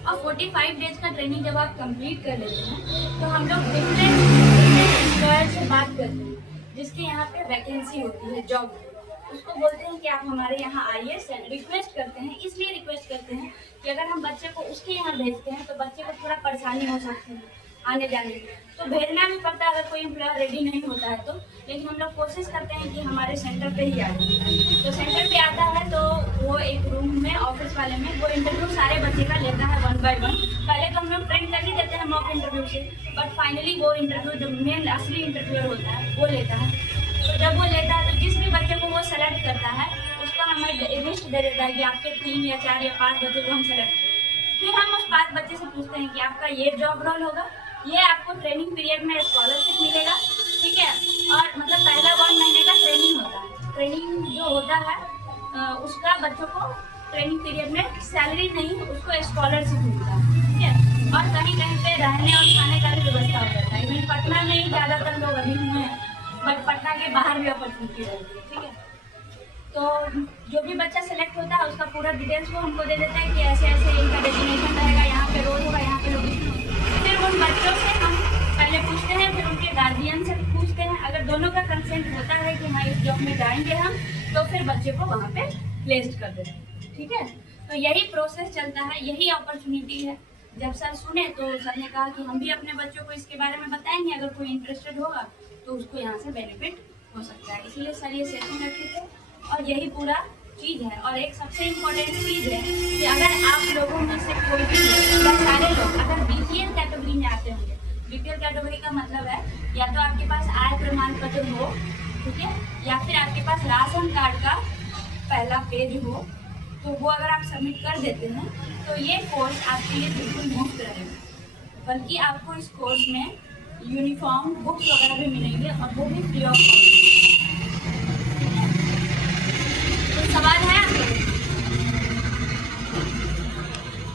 और 45 डेज का ट्रेनिंग जब आप कंप्लीट कर लेते हैं तो हम लोग डिफरेंट एम्प्लॉयर से बात करते हैं जिसके यहाँ पे वैकेंसी होती है जॉब, उसको बोलते हैं कि आप हमारे यहाँ आइए। रिक्वेस्ट करते हैं, इसलिए रिक्वेस्ट करते हैं कि अगर हम बच्चे को उसके यहाँ भेजते हैं तो बच्चे को थोड़ा परेशानी हो सकती है आने जाने में, तो भेजना भी पड़ता है अगर कोई एम्प्लॉयर रेडी नहीं होता है तो। लेकिन हम लोग कोशिश करते हैं कि हमारे सेंटर पे ही आए। तो सेंटर पे आता है तो वो एक रूम में ऑफिस वाले में वो इंटरव्यू सारे बच्चे का लेता है 1 by 1। पहले तो हम लोग ट्रेन कर ही देते हैं मॉक इंटरव्यू से, बट फाइनली वो इंटरव्यू जो मेन असली इंटरव्यूअर होता है वो लेता है। तो जब वो लेता है तो जिस भी बच्चे को वो सेलेक्ट करता है उसका हमें लिस्ट दे देता है कि आपके 3 या 4 या 5 बच्चे को हम सेलेक्ट करें। फिर हम उस 5 बच्चे से पूछते हैं कि आपका ये जॉब रोल होगा, ये आपको ट्रेनिंग पीरियड में स्कॉलरशिप मिलेगा, ठीक है। और मतलब पहला 1 महीने का ट्रेनिंग होता है। ट्रेनिंग जो होता है उसका बच्चों को ट्रेनिंग पीरियड में सैलरी नहीं, उसको स्कॉलरशिप मिलता है, ठीक है। और कहीं कहीं पे रहने और खाने का भी व्यवस्था हो जाता है। इवन पटना में ही ज़्यादातर लोग अभी हुए हैं, बट पटना के बाहर भी अपॉर्चुनिटी रहती है, ठीक है। तो जो भी बच्चा सेलेक्ट होता है उसका पूरा डिटेल्स वो हमको दे देता है कि ऐसे ऐसे इनका डेस्टिनेशन रहेगा, यहाँ पे रोल होगा, यहाँ पे लोकेशन होगा। फिर उन बच्चों से हम पहले पूछते हैं, फिर उनके गार्जियन से पूछते हैं। अगर दोनों का कंसेंट होता है कि हाँ इस जॉब में जाएंगे हम, तो फिर बच्चे को वहाँ पे प्लेस्ड कर देते हैं, ठीक है। तो यही प्रोसेस चलता है, यही अपॉर्चुनिटी है। जब सर सुने तो सर ने कहा कि हम भी अपने बच्चों को इसके बारे में बताएंगे, अगर कोई इंटरेस्टेड होगा तो उसको यहाँ से बेनिफिट हो सकता है। इसीलिए सर ये सेशन रखे थे और यही पूरा चीज़ है। और एक सबसे इम्पोर्टेंट चीज़ है कि अगर आप लोगों में से कोई भी या सारे लोग अगर BPL कैटेगरी में आते होंगे, BPL कैटेगरी का मतलब है या तो आपके पास आय प्रमाण पत्र हो, ठीक है, या फिर आपके पास राशन कार्ड का पहला पेज हो, तो वो अगर आप सबमिट कर देते हैं तो ये कोर्स आपके लिए बिल्कुल मुफ्त रहेगा। बल्कि आपको इस कोर्स में यूनिफॉर्म, बुक्स वगैरह भी मिलेंगे और वो भी फ्री ऑफ कॉस्ट।